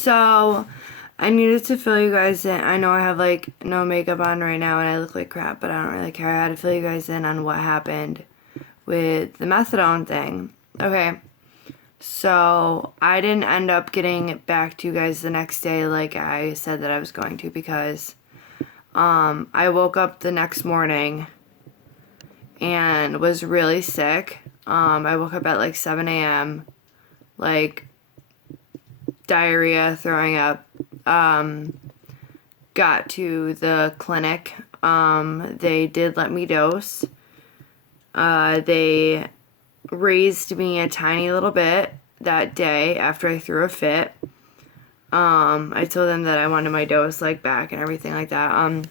So, I needed to fill you guys in. I know I have like no makeup on right now and I look like crap, but I don't really care. I had to fill you guys in on what happened with the methadone thing. Okay, so I didn't end up getting back to you guys the next day like I said that I was going to because I woke up the next morning and was really sick. I woke up at like 7 a.m. like diarrhea, throwing up. Got to the clinic. They did let me dose. They raised me a tiny little bit that day after I threw a fit. I told them that I wanted my dose like back and everything like that.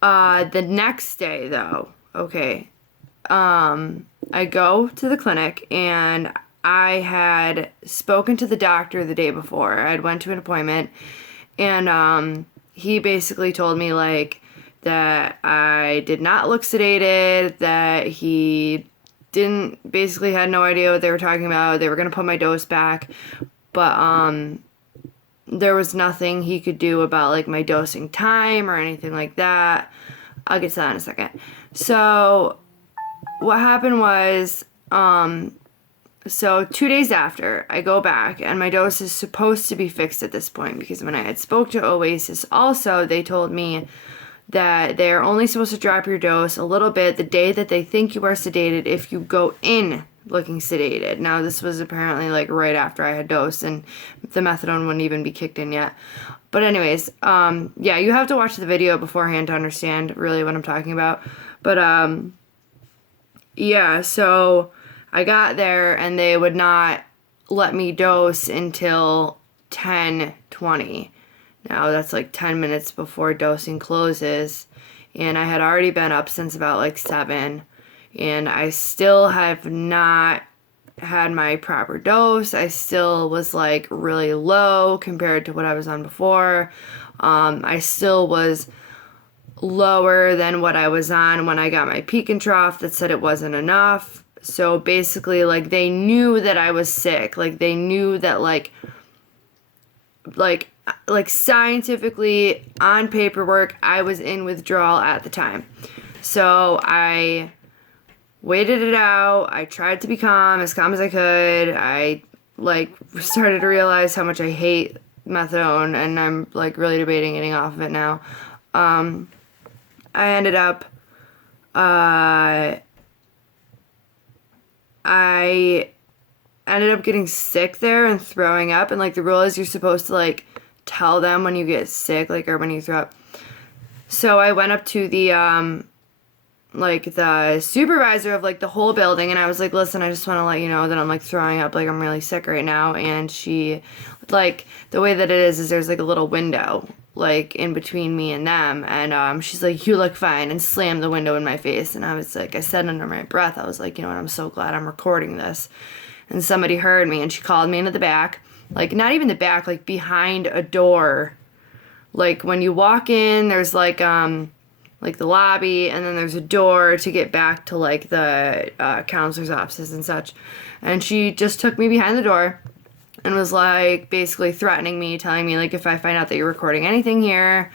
The next day though, okay, I go to the clinic and I had spoken to the doctor the day before. I had went to an appointment and he basically told me like that I did not look sedated, that he didn't basically had no idea what they were talking about. They were going to put my dose back, but there was nothing he could do about like my dosing time or anything like that. I'll get to that in a second. So what happened was so 2 days after, I go back, and my dose is supposed to be fixed at this point, because when I had spoke to Oasis also, they told me that they're only supposed to drop your dose a little bit the day that they think you are sedated if you go in looking sedated. Now, this was apparently, like, right after I had dosed, and the methadone wouldn't even be kicked in yet. But anyways, yeah, you have to watch the video beforehand to understand really what I'm talking about. But, yeah, so I got there and they would not let me dose until 10:20. Now that's like 10 minutes before dosing closes, and I had already been up since about like 7, and I still have not had my proper dose. I still was like really low compared to what I was on before. I still was lower than what I was on when I got my peak and trough that said it wasn't enough. So basically, like, they knew that I was sick. Like, they knew that, like scientifically, on paperwork, I was in withdrawal at the time. So I waited it out. I tried to be calm as I could. I, like, started to realize how much I hate methadone, and I'm, like, really debating getting off of it now. I ended up, getting sick there and throwing up, and like the rule is you're supposed to like tell them when you get sick, like, or when you throw up. So I went up to the like the supervisor of like the whole building, and I was like, listen, I just want to let you know that I'm like throwing up, like I'm really sick right now. And she, like, the way that it is there's like a little window like in between me and them, and she's like, you look fine, and slammed the window in my face. And I was like, I said under my breath, I was like, you know what, I'm so glad I'm recording this. And somebody heard me, and she called me into the back, like not even the back, like behind a door. Like when you walk in, there's like the lobby, and then there's a door to get back to like the counselor's offices and such. And she just took me behind the door and was like basically threatening me, telling me like if I find out that you're recording anything here,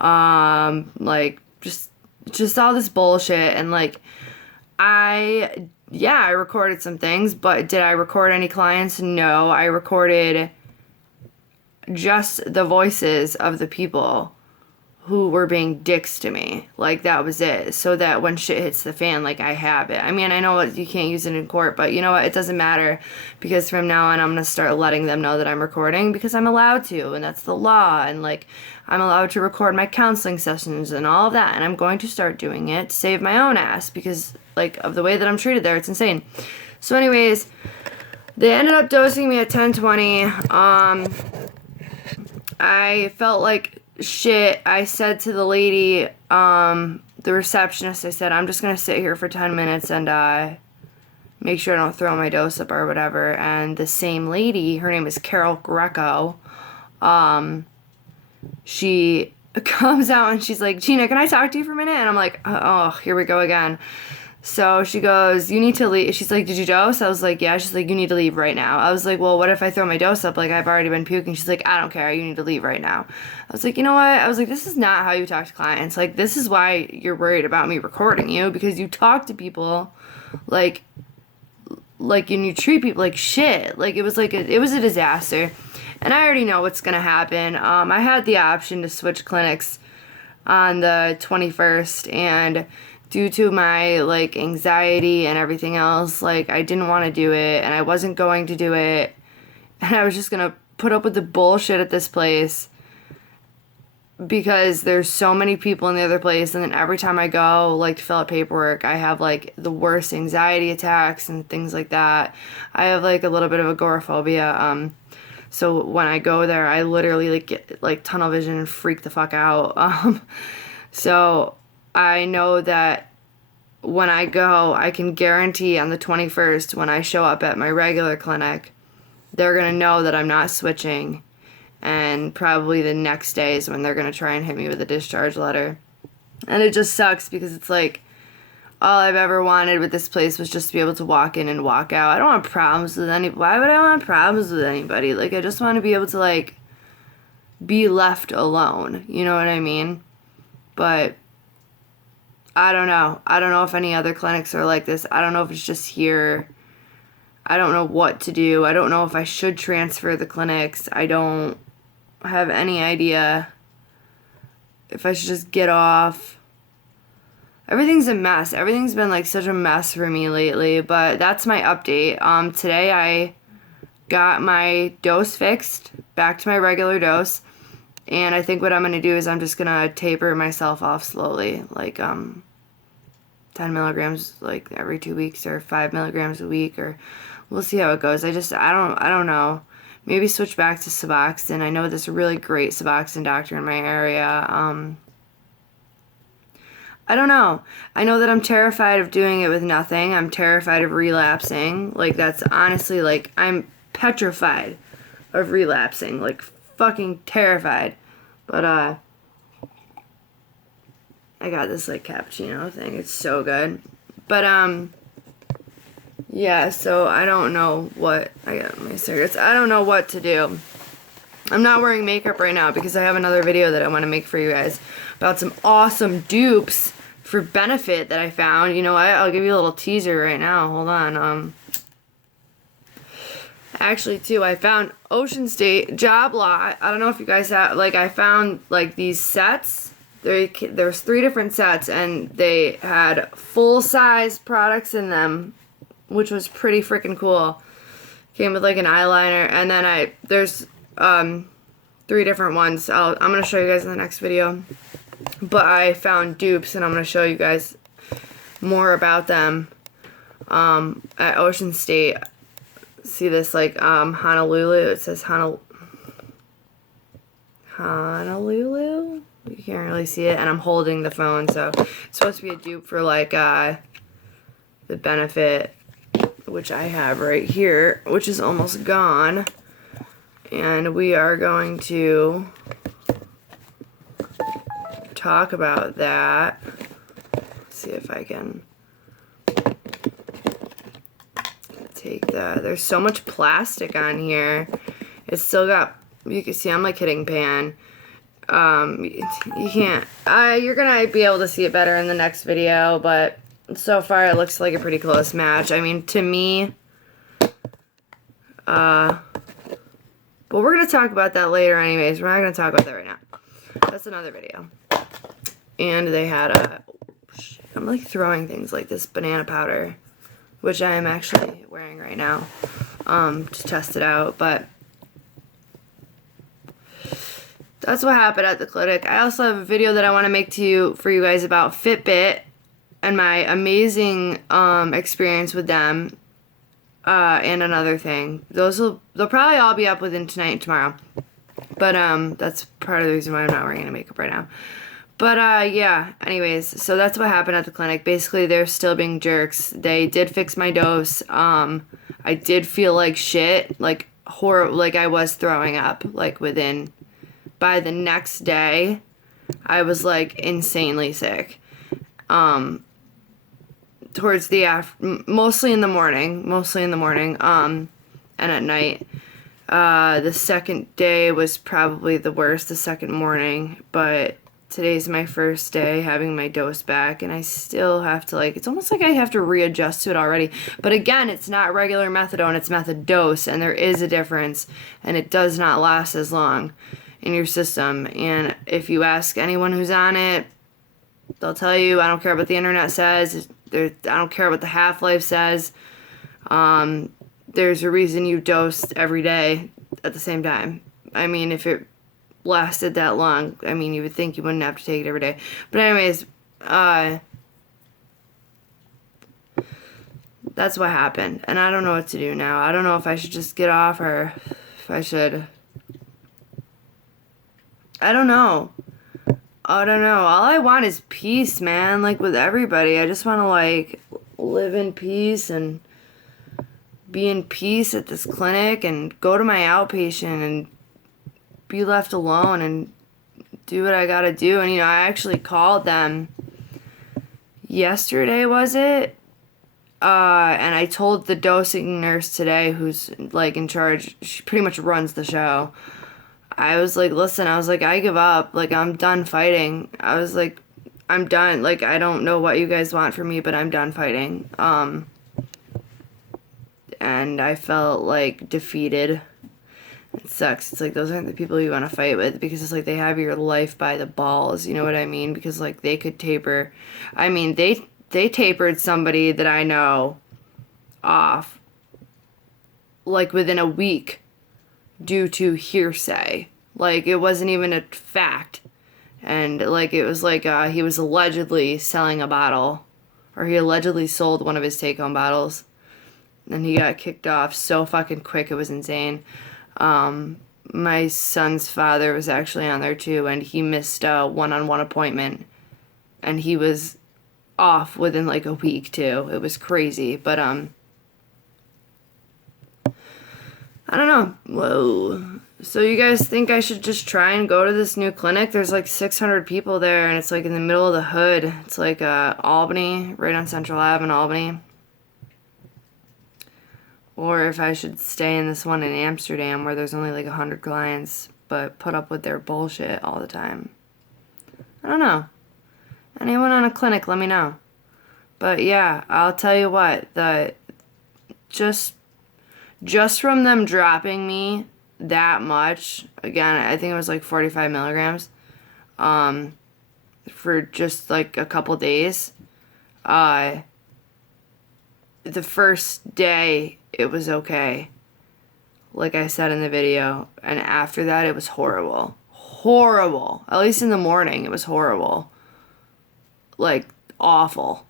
like just all this bullshit. And like I recorded some things, but did I record any clients? No, I recorded just the voices of the people who were being dicks to me. Like, that was it. So that when shit hits the fan, like, I have it. I mean, I know you can't use it in court, but you know what? It doesn't matter, because from now on, I'm going to start letting them know that I'm recording, because I'm allowed to, and that's the law. And, like, I'm allowed to record my counseling sessions and all of that, and I'm going to start doing it to save my own ass, because, like, of the way that I'm treated there, it's insane. So anyways, they ended up dosing me at 10:20. I felt like shit. I said to the lady, the receptionist, I said, I'm just gonna sit here for 10 minutes and make sure I don't throw my dose up or whatever. And the same lady, her name is Carol Greco, she comes out and she's like, Gina, can I talk to you for a minute? And I'm like, oh, here we go again. So she goes, you need to leave. She's like, did you dose? I was like, yeah. She's like, you need to leave right now. I was like, well, what if I throw my dose up? Like, I've already been puking. She's like, I don't care. You need to leave right now. I was like, you know what? I was like, this is not how you talk to clients. Like, this is why you're worried about me recording you, because you talk to people like and you treat people like shit. Like, it was a disaster. And I already know what's going to happen. I had the option to switch clinics on the 21st, and due to my like anxiety and everything else, like I didn't want to do it, and I wasn't going to do it, and I was just gonna put up with the bullshit at this place because there's so many people in the other place, and then every time I go like to fill out paperwork, I have like the worst anxiety attacks and things like that. I have like a little bit of agoraphobia, so when I go there, I literally like get like tunnel vision and freak the fuck out. So I know that when I go, I can guarantee on the 21st, when I show up at my regular clinic, they're going to know that I'm not switching. And probably the next day is when they're going to try and hit me with a discharge letter. And it just sucks because it's like, all I've ever wanted with this place was just to be able to walk in and walk out. I don't want problems with anybody. Why would I want problems with anybody? Like, I just want to be able to, like, be left alone. You know what I mean? But I don't know. I don't know if any other clinics are like this. I don't know if it's just here. I don't know what to do. I don't know if I should transfer the clinics. I don't have any idea if I should just get off. Everything's a mess. Everything's been like such a mess for me lately, but that's my update. Today I got my dose fixed back to my regular dose, and I think what I'm going to do is I'm just going to taper myself off slowly, like 10 milligrams like every 2 weeks, or 5 milligrams a week, or we'll see how it goes. I don't know. Maybe switch back to Suboxone. I know this really great Suboxone doctor in my area. I don't know. I know that I'm terrified of doing it with nothing. I'm terrified of relapsing. Like, that's honestly, like, I'm petrified of relapsing. Like, fucking terrified. But, I got this, like, cappuccino thing. It's so good. But, yeah, so I don't know what, I got my cigarettes. I don't know what to do. I'm not wearing makeup right now because I have another video that I want to make for you guys about some awesome dupes for benefit that I found. You know, I'll give you a little teaser right now. Hold on. Actually, too, I found Ocean State Job Lot. I don't know if you guys have, like, I found, like, these sets. There's 3 different sets, and they had full-size products in them, which was pretty freaking cool. Came with, like, an eyeliner, and then there's 3 different ones. I'm going to show you guys in the next video. But I found dupes, and I'm going to show you guys more about them at Ocean State. See this, like, Honolulu? It says Honolulu? You can't really see it, and I'm holding the phone, so it's supposed to be a dupe for, like, the benefit, which I have right here, which is almost gone. And we are going to talk about that. Let's see if I can take that. There's so much plastic on here. It's still got, you can see I'm like hitting pan. You can't, you're gonna be able to see it better in the next video, but so far it looks like a pretty close match. I mean, to me, but we're gonna talk about that later anyways. We're not gonna talk about that right now. That's another video. And they had I'm like throwing things like this banana powder, which I am actually wearing right now, to test it out. But that's what happened at the clinic. I also have a video that I want to make for you guys about Fitbit and my amazing experience with them, and another thing. They'll probably all be up within tonight and tomorrow. But that's part of the reason why I'm not wearing any makeup right now. But yeah, anyways, so that's what happened at the clinic. Basically, they're still being jerks. They did fix my dose. I did feel like shit, like horror, like I was throwing up, like by the next day, I was like insanely sick. towards the mostly in the morning, and at night. The second day was probably the worst, the second morning, but today's my first day having my dose back, and I still have to, like, it's almost like I have to readjust to it already. But again, it's not regular methadone, it's methadose, and there is a difference, and it does not last as long in your system. And if you ask anyone who's on it, they'll tell you, I don't care what the internet says, I don't care what the half-life says. There's a reason you dosed every day at the same time. I mean, if it lasted that long, I mean, you would think you wouldn't have to take it every day. But anyways, that's what happened. And I don't know what to do now. I don't know if I should just get off or if I should... I don't know. All I want is peace, man. Like, with everybody. I just want to, like, live in peace and be in peace at this clinic and go to my outpatient and be left alone and do what I gotta do. And, you know, I actually called them yesterday, was it? And I told the dosing nurse today, who's, like, in charge, she pretty much runs the show. I was like, listen, I give up. Like, I'm done fighting. I was like, I'm done. Like, I don't know what you guys want from me, but I'm done fighting. And I felt, like, defeated. It sucks. It's like, those aren't the people you want to fight with, because it's like they have your life by the balls, you know what I mean? Because, like, they could taper. I mean, they tapered somebody that I know off, like, within a week due to hearsay. Like, it wasn't even a fact. And, like, it was like he was allegedly selling a bottle, or he allegedly sold one of his take-home bottles. And he got kicked off so fucking quick, it was insane. My son's father was actually on there too, and he missed a one-on-one appointment. And he was off within like a week too. It was crazy. But, I don't know. Whoa. So you guys think I should just try and go to this new clinic? There's like 600 people there, and it's like in the middle of the hood. It's like Albany, right on Central Ave in Albany. Or if I should stay in this one in Amsterdam where there's only like 100 clients, but put up with their bullshit all the time. I don't know. Anyone on a clinic, let me know. But yeah, I'll tell you what, just from them dropping me that much, again, I think it was like 45 milligrams, for just like a couple days, the first day it was okay, like I said in the video, and after that it was horrible. At least in the morning it was horrible, like awful.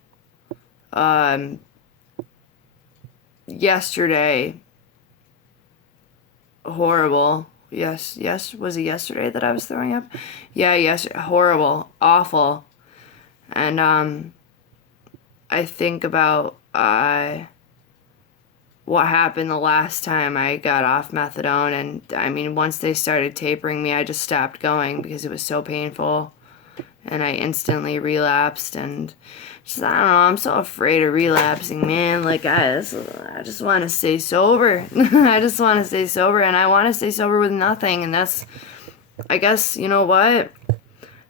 Yesterday, horrible. Yes, was it yesterday that I was throwing up? Yeah, yes, horrible, awful. And I think about what happened the last time I got off methadone, and I mean, once they started tapering me, I just stopped going because it was so painful, and I instantly relapsed. And just, I don't know, I'm so afraid of relapsing, man. Like, I just want to stay sober. I just want to stay sober, and I want to stay sober with nothing. And that's, I guess, you know what?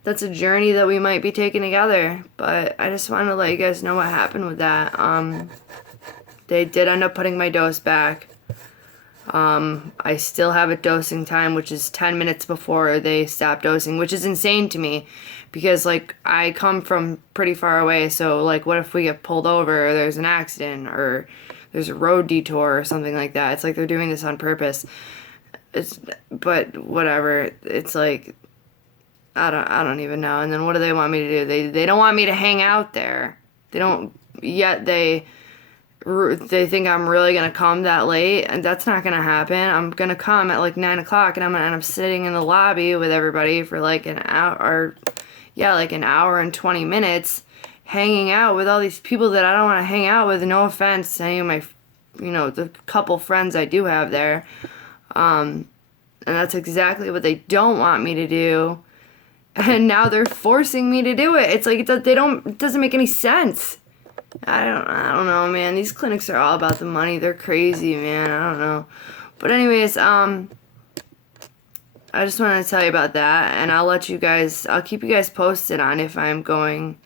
That's a journey that we might be taking together. But I just want to let you guys know what happened with that. They did end up putting my dose back. I still have a dosing time, which is 10 minutes before they stop dosing, which is insane to me because, like, I come from pretty far away. So, like, what if we get pulled over or there's an accident or there's a road detour or something like that? It's like they're doing this on purpose. But whatever. It's like, I don't even know. And then what do they want me to do? They don't want me to hang out there. They don't, yet they think I'm really going to come that late, and that's not going to happen. I'm going to come at like 9 o'clock, and I'm going to end up sitting in the lobby with everybody for like an hour, like an hour and 20 minutes, hanging out with all these people that I don't want to hang out with. No offense to any of my, the couple friends I do have there. And that's exactly what they don't want me to do. And now they're forcing me to do it. It's like, it doesn't make any sense. I don't know, man. These clinics are all about the money. They're crazy, man. I don't know. But anyways, I just wanted to tell you about that, and I'll keep you guys posted on if I'm going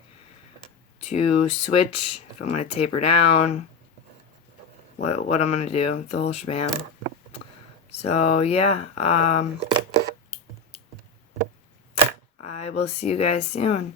to switch, if I'm going to taper down, what I'm going to do, the whole shebang. So, yeah, I will see you guys soon.